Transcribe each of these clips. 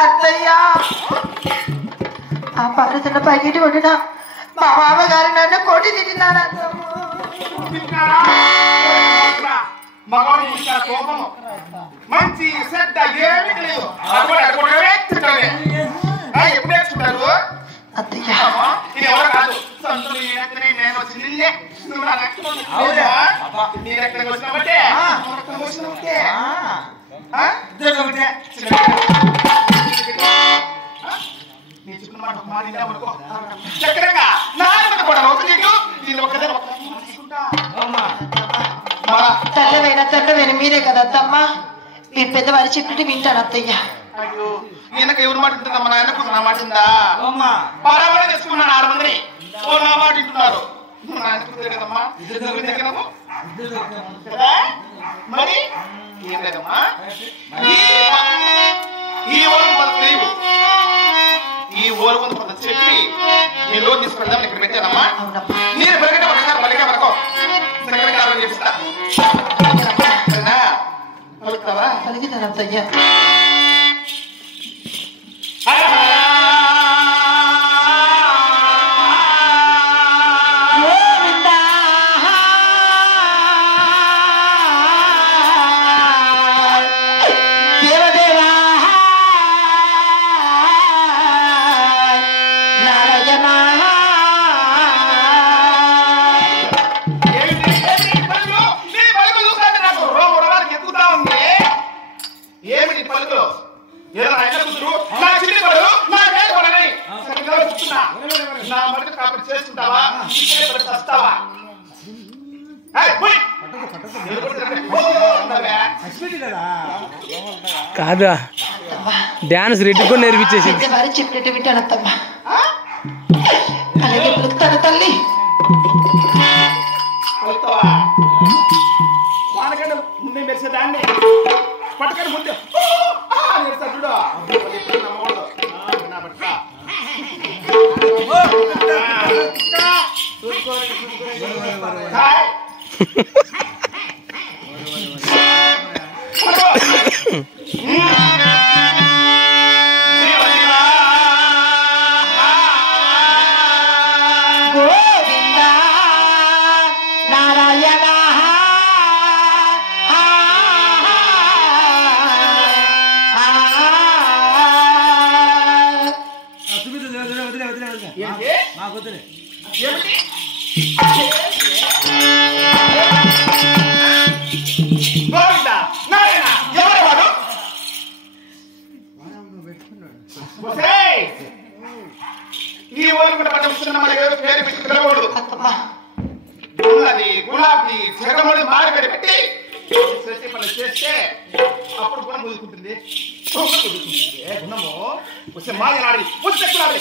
అత్తయ్యా ఆ పర్వతన పైకి వండినా మా మామగారు నన్ను కోటి తిట్టినారా కోపము మంచి శ్రద్ధ ఏమి లేదు ఎప్పుడు నేర్చుకుంటారు అత్తయ్యా ఇది ఎవరో కాదు సంతులు నేను వచ్చింది నీ రక్తం వచ్చినట్టే చక్కరంగా నాన్న కూడా తెల్లవేన మీరే కదా అత్తమ్మా మీ పెద్దవారి చెప్పినట్టు వింటాను అత్తయ్య. అయ్యో ఈయనకు ఎవరు మాట వింటుందమ్మా? నాయనకు నా మాట ఉందా? బరాబర తెచ్చుకున్నాను 6 మందిని నా మాట వింటున్నారు. కదమ్మా కదా మరి ఏం లేదమ్మా. ఈ ఓరు కొంత చెప్పి నీ లోన్ తీసుకెళ్దామని ఇక్కడ పెట్టానమ్మా. నేను పెరగట ఒకసారి పలికే వరకు సెకండ్ చేపిస్తా. పలుకుతావా? పలికితాను అత్తయ్య. కాదా డాన్స్ రెడ్డి కూడా నేర్పించేసింది. చెప్పినట్టు వింటాను అత్తమ్మా. అలాగే పిలుస్తాను తల్లి. వానకంటే ముందే మెరిసేదాన్ని పట్టుకొని ముందు ఈ ఓలు కూడా పట్టణ పేరు పెట్టి పిలవకూడదు. గులాబీ జగమడి మాడి పెట్టి చేస్తే అప్పుడు గుణం కుదురుకుంటుంది. గుణము మాయలాడి పుస్తకులాడి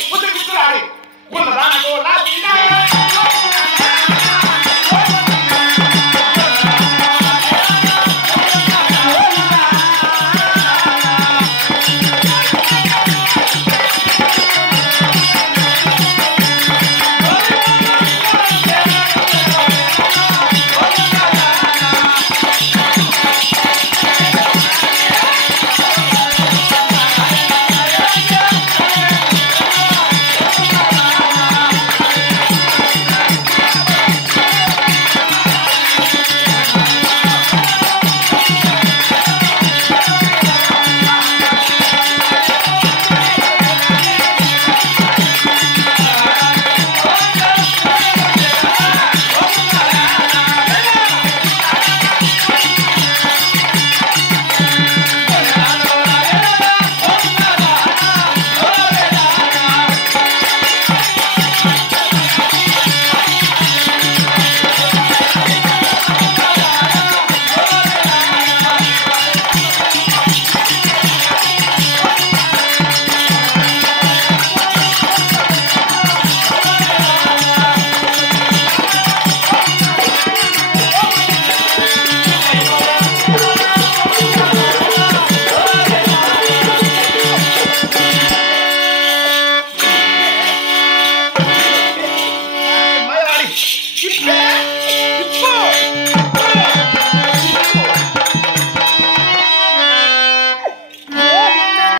చిప్పే